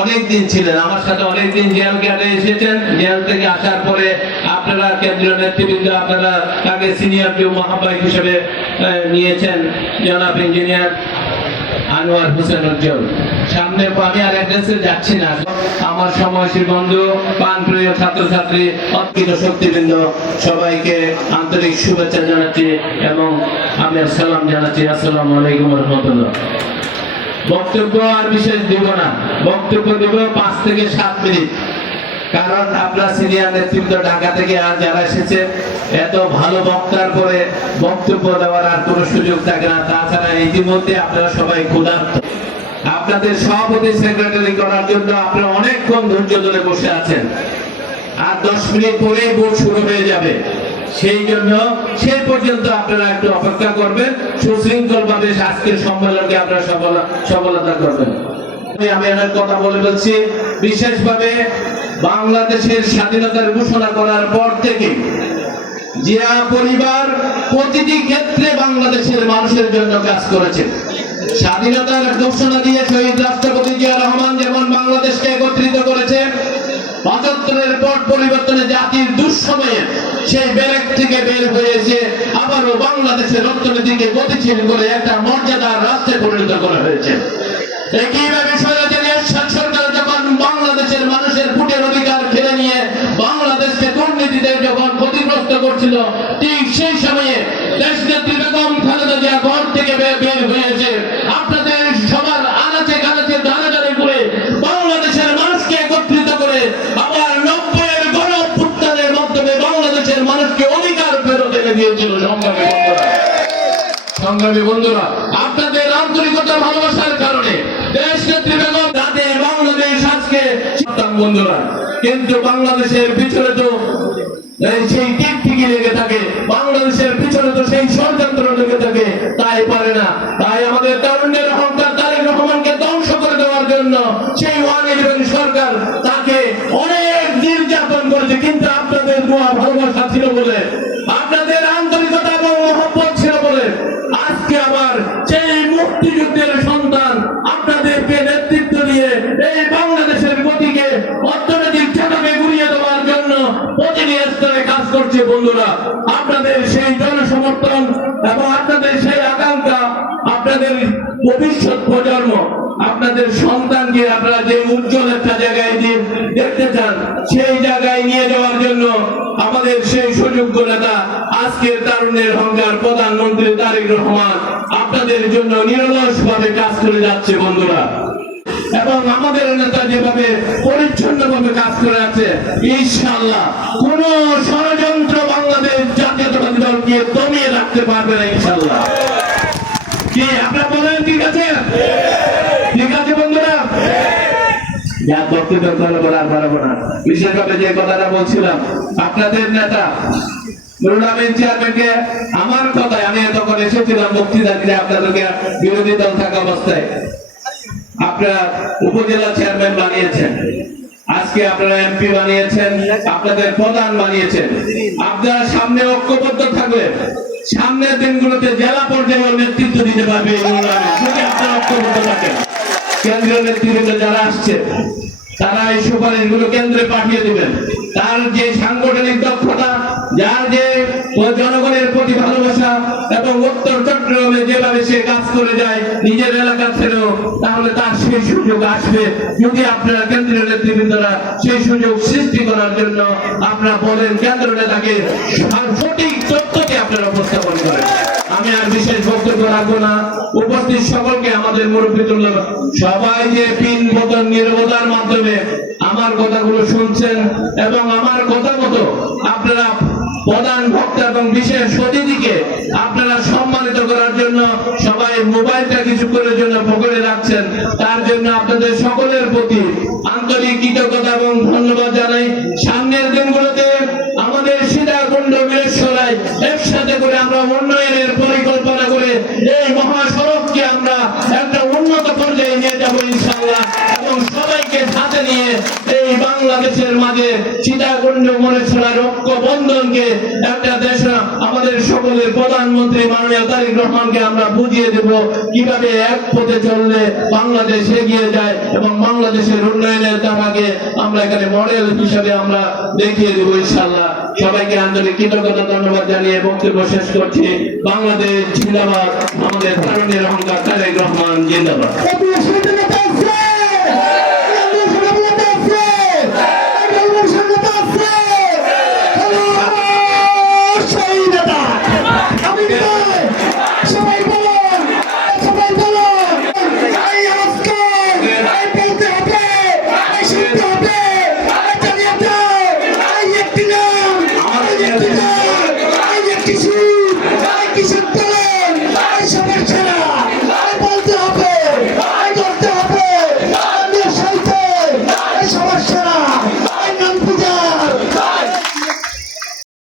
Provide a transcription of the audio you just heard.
অনেক দিন ছিলেন, আমার সাথে অনেক দিন জেল গেটে এসেছেন। জেল থেকে আসার পরে আপনারা কেন্দ্রীয় নেতৃবৃন্দ আপনারা তাকে সিনিয়র কেউ মহাবাহিক হিসেবে নিয়েছেন, জনাব ইঞ্জিনিয়ার আনোয়ার হোসেন উজ্জ্বল। সামনে আমি আর অ্যাড্রেসে যাচ্ছি না। আমার সময়সী বন্ধু, প্রাণপ্রিয় ছাত্রছাত্রী, অৎকৃত শক্তিবৃন্দ, সবাইকে আন্তরিক শুভেচ্ছা জানাচ্ছি এবং আমি সালাম জানাচ্ছি। আসসালামু আলাইকুম ওয়া রাহমাতুল্লাহ। বক্তব্য আর বিশেষ দিব না, বক্তব্য দিব 5 থেকে 7 মিনিট। কারণ আপনার সিনিয়র নেতৃত্ব ঢাকা থেকে আর যারা এসেছে, এত ভালো বক্তার পরে বক্তব্য দেওয়ার আর কোনো সুযোগ থাকে না। তাছাড়া ইতিমধ্যে আপনারা সবাই ক্ষুধার্ত। আপনাদের সভাপতি সেক্রেটারি করার জন্য আপনারা অনেকক্ষণ ধৈর্য ধরে বসে আছেন, আর 10 মিনিট পরেই ভোট শুরু হয়ে যাবে। সেই জন্য সেই পর্যন্ত আপনারা একটু অপেক্ষা করবেন, সুশৃঙ্খল ভাবে আজকের সম্মেলনকে আপনারা সফলতা করবেন। আমি আমার কথা বলে বলছি, বিশেষভাবে বাংলাদেশের স্বাধীনতার ঘোষণা করার পর থেকে জিয়া পরিবার প্রতিটি ক্ষেত্রে বাংলাদেশের মানুষের জন্য কাজ করেছে। স্বাধীনতার ঘোষণা দিয়ে শহীদ রাষ্ট্রপতি জিয়া রহমান যেমন বাংলাদেশকে একত্রিত করেছে, ৭৫-এর পট পরিবর্তনে জাতির দুঃসময়ে সেই ব্যারেক থেকে বের হয়েছে, আবারও বাংলাদেশের অর্থনীতিকে গতিশীল করে একটা মর্যাদার রাষ্ট্রে পরিণত করা হয়েছে। একইভাবে সরকার যখন বাংলাদেশের মানুষের ভোটের অধিকার কেড়ে নিয়ে বাংলাদেশকে দুর্নীতিতে যখন ক্ষতিগ্রস্ত করছিল, ঠিক সেই সময়ে দেশনেত্রী বেগম খালেদা জিয়া ঘর থেকে বের হয়েছে। আপনাদের সবার আনাচে কানাচে ধারে ধারে করে বাংলাদেশের মানুষকে একত্রিত করে আবার ৯০-এর গণঅভ্যুত্থানের মাধ্যমে বাংলাদেশের মানুষকে অধিকার ফেরত এনে দিয়েছিল। সংগ্রামী বন্ধুরা, আপনাদের আন্তরিকতা ভালোবাসার কারণে দেশনেত্রী বেগম তাদের বাংলাদেশ আজকে বন্ধুরা, কিন্তু বাংলাদেশের পিছনে তো সেই টিকটিকি লেগে থাকে, বাংলাদেশের পিছনে তো সেই ষড়যন্ত্র লেগে থাকে। তাই পারে না, তাই আমাদের তারুণ্যের অহংকার তারেক রহমানকে ধ্বংস করে দেওয়ার জন্য সেই ওয়ান সরকার তাকে অনেক নির্যাতন করেছে। কিন্তু আপনাদের দোয়া ভালোবাসা ছিল বলে, আপনাদের আন্তরিকতা এবং মহব্বত ছিল বলে আজকে আবার সেই মুক্তিযুদ্ধের সন্তান আপনাদেরকে নেতৃত্ব দিয়ে এই বাংলাদেশের গতিকে অর্থনৈতিক চাকাকে ঘুরিয়ে দেওয়ার জন্য প্রতিটি স্তরে কাজ করছে। বন্ধুরা, আপনাদের সেই জনসমর্থন এবং আপনাদের সেই আকাঙ্ক্ষা, আপনাদের ভবিষ্যৎ প্রজন্ম, আপনাদের সন্তানকে আপনারা যে উজ্জ্বল একটা জায়গায় দেখতে চান, সেই জায়গায় নিয়ে যাওয়ার জন্য আমাদের সেই সুযোগ্য নেতা আজকের তারুণ্যের অহংকার প্রধানমন্ত্রী তারেক রহমান আপনাদের জন্য নিরলস ভাবে কাজ করে যাচ্ছে। বন্ধুরা, এবং আমাদের নেতা যেভাবে পরিচ্ছন্ন ভাবে কাজ করে আছে, ইনশাআল্লাহ কোন ষড়যন্ত্র বাংলাদেশ জাতীয়তাবাদী দলকে দমিয়ে রাখতে পারবে না। ইনশাআল্লাহ কি আপনারা বলেন? ঠিক আছে, ঠিক আছে বন্ধুরা। বিশেষভাবে যে কথাটা বলছিলাম, আপনাদের নেতা নুরুল আমিন চেয়ারম্যানকে আমার কথায়, আমি তখন এসেছিলাম বক্তৃতা দিতে আপনাদেরকে, বিরোধী দল থাকা অবস্থায় আপনারা উপজেলা চেয়ারম্যান বানিয়েছেন, আজকে আপনারা এমপি বানিয়েছেন, আপনাদের প্রধান বানিয়েছেন। আপনারা সামনে ঐক্যবদ্ধ থাকবেন, সামনের দিনগুলোতে জেলা পর্যায়ে নেতৃত্ব দিতে পারবে যদি আপনারা ঐক্যবদ্ধ থাকেন। কেন্দ্রীয় নেতৃবৃন্দ যারা আসছে তারা এই সুপারিশগুলো কেন্দ্রে পাঠিয়ে দিবেন। তার যে সাংগঠনিক দক্ষতা, যার যে জনগণের প্রতি ভালোবাসা এবং উত্তর চট্টগ্রামে যেভাবে সে কাজ করে যায় নিজের এলাকা ছেড়েও, তাহলে তার সেই সুযোগ আসবে যদি আপনারা কেন্দ্রীয় নেতৃবৃন্দরা সেই সুযোগ সৃষ্টি করার জন্য আপনারা বলেন, কেন্দ্র নেতাকে সঠিক তথ্যকে আপনারা উপস্থাপন করেন। আমি আর বিশেষ বক্তব্য রাখবো না। উপস্থিত সকলকে আমাদের মুরব্বীতুল্লাহ সবাই যে পিন বোতাম নিরবতার মাধ্যমে আমার কথাগুলো শুনছেন এবং আমার কথা মতো আপনারা প্রধান বক্তা এবং বিশেষ অতিথিকে আপনারা সম্মানিত করার জন্য সবাই মোবাইলটা কিছুক্ষণের জন্য পকেটে রাখছেন, তার জন্য আপনাদের সকলের প্রতি আন্তরিক কৃতজ্ঞতা এবং ধন্যবাদ জানাই। সামনের দিনগুলোতে আমাদের সীতাকুণ্ড মিরেশ্বরায় একসাথে করে আমরা উন্নয়নের পরিকল্পনা করে এই মহাসড়ককে আমরা একটা উন্নত পর্যায়ে নিয়ে যাবো ইনশাআল্লাহ, এবং সবাইকে সাথে নিয়ে এই এই বাংলাদেশের মাঝে সীতাকুণ্ড মরেছড়ার ঐক্য বন্ধনকে একটা দেশ আমাদের সকলের প্রধানমন্ত্রী মাননীয় তারেক রহমানকে আমরা বুঝিয়ে দেব কিভাবে এক পথে চললে বাংলাদেশ এগিয়ে যায় এবং বাংলাদেশের উন্নয়নের ধারাকে আমরা এখানে মডেল হিসেবে আমরা দেখিয়ে দেবো ইনশাআল্লাহ। সবাইকে আন্তরিক কৃতজ্ঞতা ধন্যবাদ জানিয়ে বক্তব্য শেষ করছি। বাংলাদেশ জিন্দাবাদ, আমাদের তরুণের অহংকার তারেক রহমান জিন্দাবাদ। Kisan